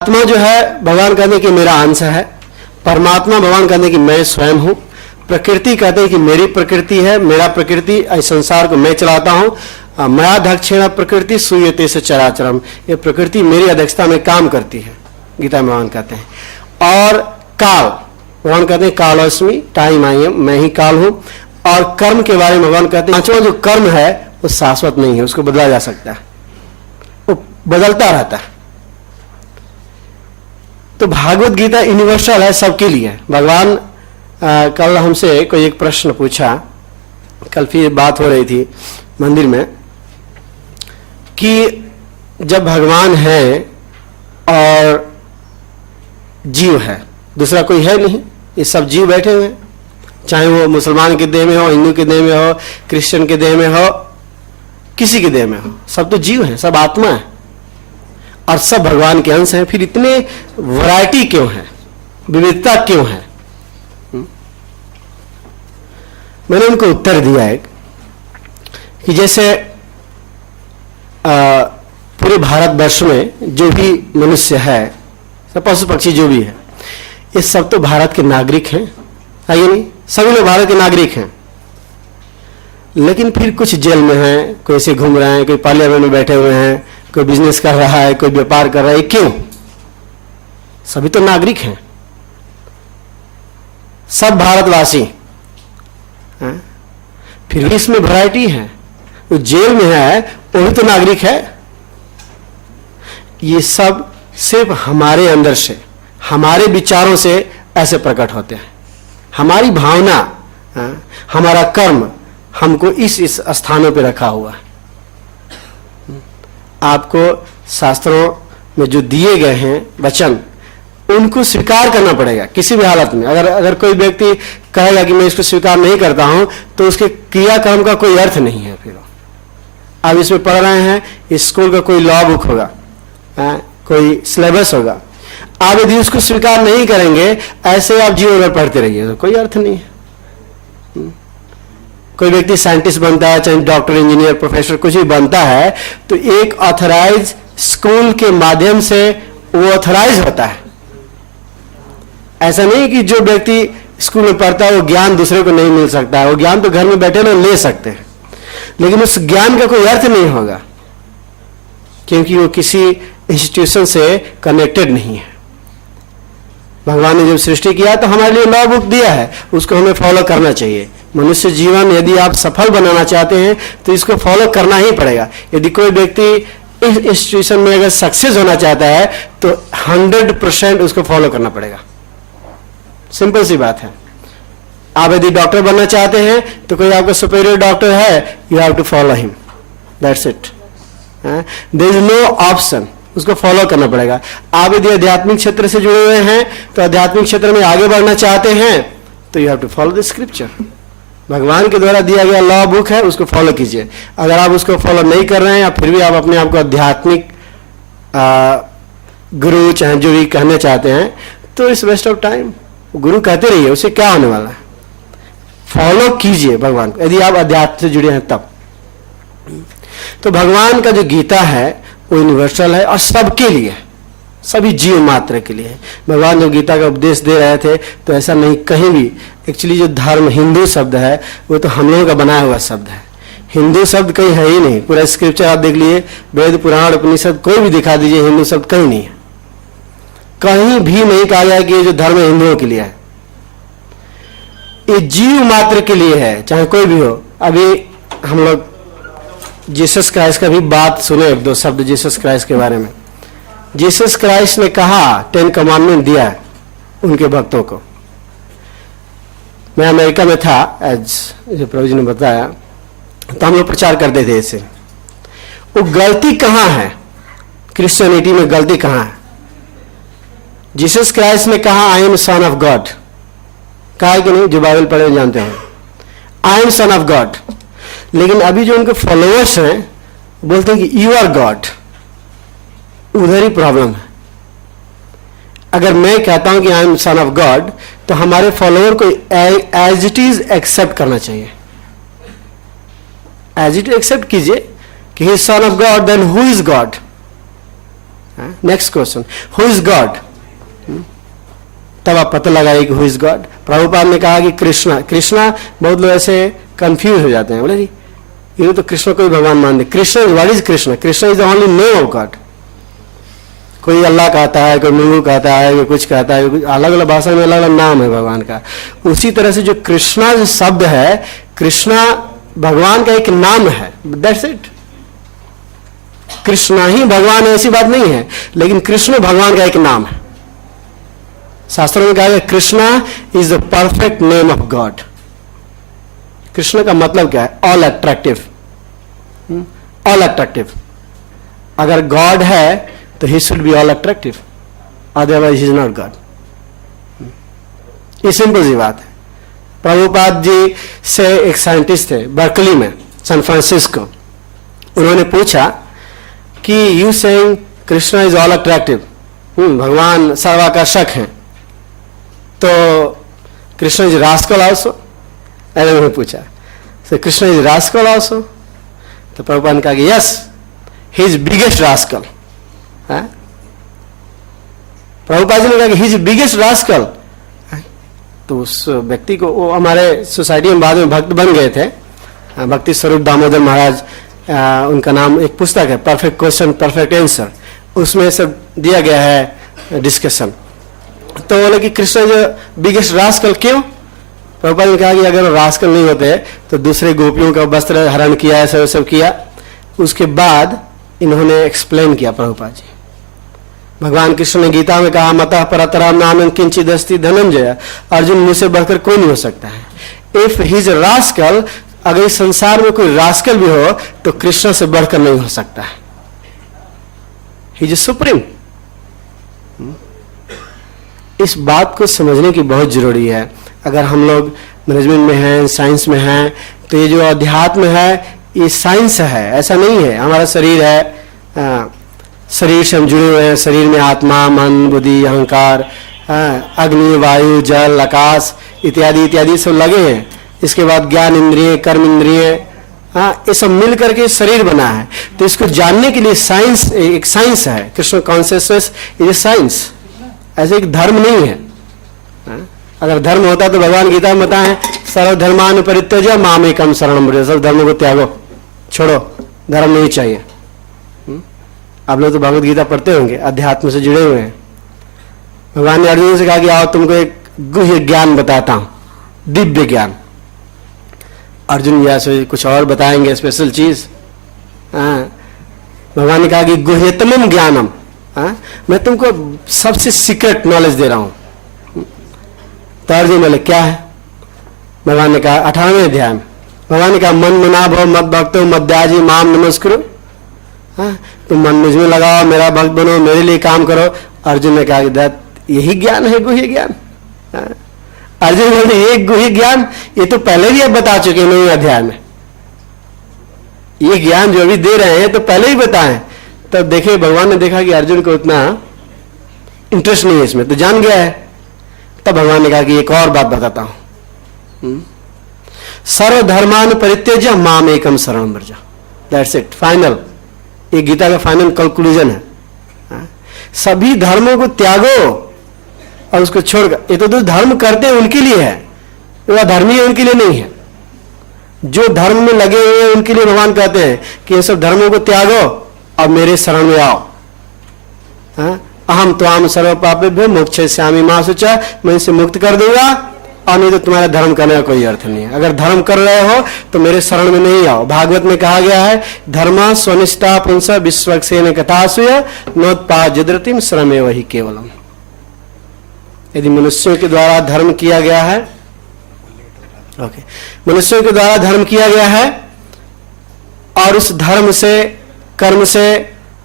आत्मा जो है भगवान कहते हैं कि मेरा अंश है। परमात्मा भगवान कहते हैं कि मैं स्वयं हूं। प्रकृति कहते हैं कि मेरी प्रकृति है, मेरा प्रकृति, इस संसार को मैं चलाता हूं। मया दक्षिण प्रकृति सूयते से चराचरम, ये प्रकृति मेरी अध्यक्षता में काम करती है, गीता में भगवान कहते हैं। और काल, भगवान कहते हैं कालोस्मि, टाइम आई एम, मैं ही काल हूं। और कर्म के बारे में भगवान कहते हैं पांचवा जो कर्म है वो शाश्वत नहीं है, उसको बदला जा सकता है, वो बदलता रहता है। तो भागवत गीता यूनिवर्सल है, सबके लिए। भगवान कल हमसे कोई एक प्रश्न पूछा, कल फिर बात हो रही थी मंदिर में, कि जब भगवान है और जीव है, दूसरा कोई है नहीं, ये सब जीव बैठे हुए हैं, चाहे वो मुसलमान के देह में हो, हिंदू के देह में हो, क्रिश्चियन के देह में हो, किसी के देह में हो, सब तो जीव है, सब आत्मा है और सब भगवान के अंश हैं। फिर इतने वैरायटी क्यों है, विविधता क्यों है? मैंने उनको उत्तर दिया एक कि जैसे पूरे भारतवर्ष में जो भी मनुष्य है, सब पशु पक्षी जो भी है, ये सब तो भारत के नागरिक हैं, है ये नहीं? सभी लोग भारत के नागरिक हैं। लेकिन फिर कुछ जेल में हैं, कोई ऐसे घूम रहे हैं, कोई पार्लियामेंट में बैठे हुए हैं, कोई बिजनेस कर रहा है, कोई व्यापार कर रहा है। क्यों? सभी तो नागरिक हैं, सब भारतवासी हैं। फिर भी इसमें वैरायटी है। वो जेल में है वो भी तो नागरिक है। ये सब सिर्फ हमारे अंदर से, हमारे विचारों से ऐसे प्रकट होते हैं। हमारी भावना, हमारा कर्म हमको इस स्थानों पे रखा हुआ है। आपको शास्त्रों में जो दिए गए हैं वचन, उनको स्वीकार करना पड़ेगा किसी भी हालत में। अगर कोई व्यक्ति कहेगा कि मैं इसको स्वीकार नहीं करता हूं, तो उसके क्रियाक्रम का कोई अर्थ नहीं है। फिर आप इसमें पढ़ रहे हैं, स्कूल का कोई लॉ बुक होगा, कोई सिलेबस होगा, आप यदि उसको स्वीकार नहीं करेंगे, ऐसे आप जीवन में पढ़ते रहिए तो कोई अर्थ नहीं है। कोई व्यक्ति साइंटिस्ट बनता है, चाहे डॉक्टर, इंजीनियर, प्रोफेसर कुछ भी बनता है, तो एक ऑथराइज स्कूल के माध्यम से वो ऑथराइज होता है। ऐसा नहीं कि जो व्यक्ति स्कूल में पढ़ता है वो ज्ञान दूसरे को नहीं मिल सकता है। वो ज्ञान तो घर में बैठे लोग ले सकते हैं, लेकिन उस ज्ञान का कोई अर्थ नहीं होगा, क्योंकि वो किसी इंस्टीट्यूशन से कनेक्टेड नहीं है। भगवान ने जब सृष्टि किया तो हमारे लिए लॉ बुक दिया है, उसको हमें फॉलो करना चाहिए। मनुष्य जीवन यदि आप सफल बनाना चाहते हैं तो इसको फॉलो करना ही पड़ेगा। यदि कोई व्यक्ति इस इंस्टीट्यूशन में अगर सक्सेस होना चाहता है तो 100% उसको फॉलो करना पड़ेगा। सिंपल सी बात है। आप यदि डॉक्टर बनना चाहते हैं तो कोई आपका सुपीरियर डॉक्टर है, you have to follow him, that's it. There is no option, उसको फॉलो करना पड़ेगा। आप यदि आध्यात्मिक क्षेत्र से जुड़े हुए हैं तो आध्यात्मिक क्षेत्र में आगे बढ़ना चाहते हैं तो you have to follow the scripture. भगवान के द्वारा दिया गया लॉ बुक है, उसको फॉलो कीजिए। अगर आप उसको फॉलो नहीं कर रहे हैं या फिर भी आप अपने आप को आध्यात्मिक गुरु चाहे जो भी कहना चाहते हैं, तो इट्स वेस्ट ऑफ टाइम। गुरु कहते रहिए, उससे क्या होने वाला है? फॉलो कीजिए भगवान को, यदि आप अध्यात्म से जुड़े हैं तब। तो भगवान का जो गीता है वो यूनिवर्सल है और सबके लिए, सभी जीव मात्र के लिए है। भगवान जब गीता का उपदेश दे रहे थे तो ऐसा नहीं कहीं भी, एक्चुअली जो धर्म हिंदू शब्द है वो तो हम लोगों का बनाया हुआ शब्द है। हिंदू शब्द कहीं है ही नहीं। पूरा स्क्रिप्चर आप देख लिए, वेद, पुराण, उपनिषद कोई भी दिखा दीजिए, हिंदू शब्द कहीं नहीं है। कहीं भी नहीं कहा जाए कि ये जो धर्म है हिंदुओं के लिए है। ये जीव मात्र के लिए है, चाहे कोई भी हो। अभी हम लोग जीसस क्राइस्ट का भी बात सुने, एक दो शब्द जीसस क्राइस्ट के बारे में। जीसस क्राइस्ट ने कहा, 10 कमांडमेंट दिया है उनके भक्तों को। मैं अमेरिका में था, एज जो प्रभु जी ने बताया, तो हम लोग प्रचार करते थे इसे। वो गलती कहां है? क्रिश्चियनिटी में गलती कहां है? जीसस क्राइस्ट ने कहा I am sun of God, कहा है कि नहीं? जो बाइबल पढ़े जानते हैं, I am sun of God. लेकिन अभी जो उनके फॉलोअर्स हैं बोलते हैं कि यू आर गॉड। उधर ही प्रॉब्लम है। अगर मैं कहता हूं कि I am sun of God, तो हमारे फॉलोअर को एज इट इज एक्सेप्ट करना चाहिए। एज इट एक्सेप्ट कीजिए कि he is son of God, then who is God? Next question, who is God? तब आप पता लगाइए कि हु इज गॉड। प्रभुपाद ने कहा कि कृष्णा। कृष्णा, बहुत लोग ऐसे कंफ्यूज हो जाते हैं, बोले जी ये तो कृष्ण को ही भगवान मान दे। Krishna, what is Krishna? Krishna is the only name of God. कोई अल्लाह कहता है, कोई मिंगू कहता है, कोई कुछ कहता है, अलग अलग भाषा में अलग अलग नाम है भगवान का। उसी तरह से जो कृष्णा जो शब्द है, कृष्णा भगवान का एक नाम है, दैट्स इट। कृष्णा ही भगवान है ऐसी बात नहीं है, लेकिन कृष्ण भगवान का एक नाम है। शास्त्रों में कहा गया Krishna is the perfect name of God. Krishna का मतलब क्या है? All attractive. All attractive. अगर गॉड है तो he should be all attractive, otherwise he is not God. ये सिंपल सी बात है। प्रभुपाद जी से एक साइंटिस्ट थे बर्कली में, सैन फ्रांसिस्को। उन्होंने पूछा कि you saying Krishna is all attractive, भगवान सर्वाकर्षक हैं, तो कृष्ण इज रास्कल आल्सो? ऐसे उन्होंने पूछा, so Krishna is rascal also? तो प्रभुपाद ने कहा कि yes, he is biggest rascal. Prabhupada ji ने कहा कि ही इज बिगेस्ट रास्कल। तो उस व्यक्ति को, वो हमारे सोसाइटी में बाद में भक्त बन गए थे, भक्ति स्वरूप दामोदर महाराज, उनका नाम, एक पुस्तक है परफेक्ट क्वेश्चन परफेक्ट आंसर, उसमें सब दिया गया है डिस्कशन। तो बोले कि कृष्ण जो बिगेस्ट रास्कल क्यों? प्रभुपाद ने कहा कि अगर रास्कल नहीं होते तो दूसरे गोपियों का वस्त्र हरण किया, ऐसा सब किया। उसके बाद इन्होंने एक्सप्लेन किया प्रभुपाद जी। भगवान कृष्ण ने गीता में कहा, मतः परतराम नाम किंचिद अस्ति धनंजय, अर्जुन मुझसे बढ़कर कोई नहीं हो सकता है। इफ ही इज रास्कल, अगर इस संसार में कोई रास्कल भी हो तो कृष्ण से बढ़कर नहीं हो सकता है। He is supreme. इस बात को समझने की बहुत जरूरी है। अगर हम लोग मैनेजमेंट में हैं, साइंस में हैं, तो ये जो अध्यात्म है ये साइंस है, ऐसा नहीं है। हमारा शरीर है, शरीर से हम जुड़े हुए हैं, शरीर में आत्मा, मन, बुद्धि, अहंकार, अग्नि, वायु, जल, आकाश इत्यादि इत्यादि सब लगे हैं। इसके बाद ज्ञान इंद्रिय, कर्म इंद्रिय, ये सब मिल करके शरीर बना है। तो इसको जानने के लिए साइंस, एक साइंस है। Krishna consciousness is a science, ऐसे एक धर्म नहीं है। अगर धर्म होता तो भगवान गीता में बताएं, सर्वधर्मान परित्यज्य मामेकम शरणं व्रज, सब धर्म को त्यागो, छोड़ो, धर्म नहीं चाहिए। आप लोग तो भगवत गीता पढ़ते होंगे, अध्यात्म से जुड़े हुए हैं। भगवान ने अर्जुन से कहा कि आओ तुमको एक गुह्य ज्ञान बताता हूं, दिव्य ज्ञान। अर्जुन जैसे कुछ और बताएंगे स्पेशल चीज। भगवान ने कहा कि गुह्यतमम ज्ञानम, मैं तुमको सबसे सीक्रेट नॉलेज दे रहा हूं। तो अर्जुन बोले क्या है? भगवान ने कहा 18वें अध्याय में भगवान ने कहा, मन मना भव मत भक्तो मद्याजी माम नमस्कुरु। तुम मन मुझ में लगाओ, मेरा भक्त बनो, मेरे लिए काम करो। अर्जुन ने कहा कि यही ज्ञान है गुह्य ज्ञान। अर्जुन बोले ये गुह्य ज्ञान, ये तो पहले भी आप बता चुके हैं 9वें अध्याय में। ये ज्ञान जो अभी दे रहे हैं तो पहले ही बताएं। तब देखे भगवान ने देखा कि अर्जुन को उतना इंटरेस्ट नहीं है इसमें, तो जान गया है। तब भगवान ने कहा कि एक और बात बताता हूं, सर्वधर्मान परित्यज्य माम एकम शरणं व्रज। That's it, final. ये गीता का फाइनल कंक्लूजन है। सभी धर्मों को त्यागो और उसको छोड़कर, ये तो जो धर्म करते हैं उनके लिए है, वह धर्मी है उनके लिए नहीं है। जो धर्म में लगे हुए हैं उनके लिए भगवान कहते हैं कि ये सब धर्मों को त्यागो और मेरे शरण में आओ। अहम त्वाम सर्व पापेभ्यो मोक्षयिष्यामि मा शुचा, मैं इसे मुक्त कर दूंगा, और नहीं तो तुम्हारा धर्म करने का कोई अर्थ नहीं है। अगर धर्म कर रहे हो तो मेरे शरण में नहीं आओ। भागवत में कहा गया है, धर्म स्वनिष्ठा पुंस विश्वक्सेन कथासूय नोत्पाद्यद्रतिम श्रमे वही केवलम। यदि मनुष्यों के द्वारा धर्म किया गया है, ओके, मनुष्यों के द्वारा धर्म किया गया है, और उस धर्म से, कर्म से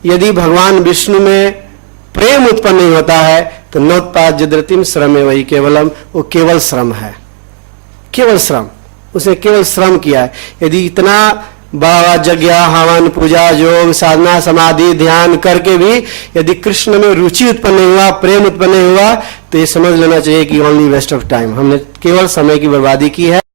यदि भगवान विष्णु में प्रेम उत्पन्न नहीं होता है तो नोत्पाद्यद्रतिम श्रमे वही केवलम, वो केवल श्रम है, केवल श्रम। उसने केवल श्रम किया है। यदि इतना बड़ा यज्ञ, हवन, पूजा, योग, साधना, समाधि, ध्यान करके भी यदि कृष्ण में रुचि उत्पन्न नहीं हुआ, प्रेम उत्पन्न नहीं हुआ, तो ये समझ लेना चाहिए कि ओनली वेस्ट ऑफ टाइम, हमने केवल समय की बर्बादी की है।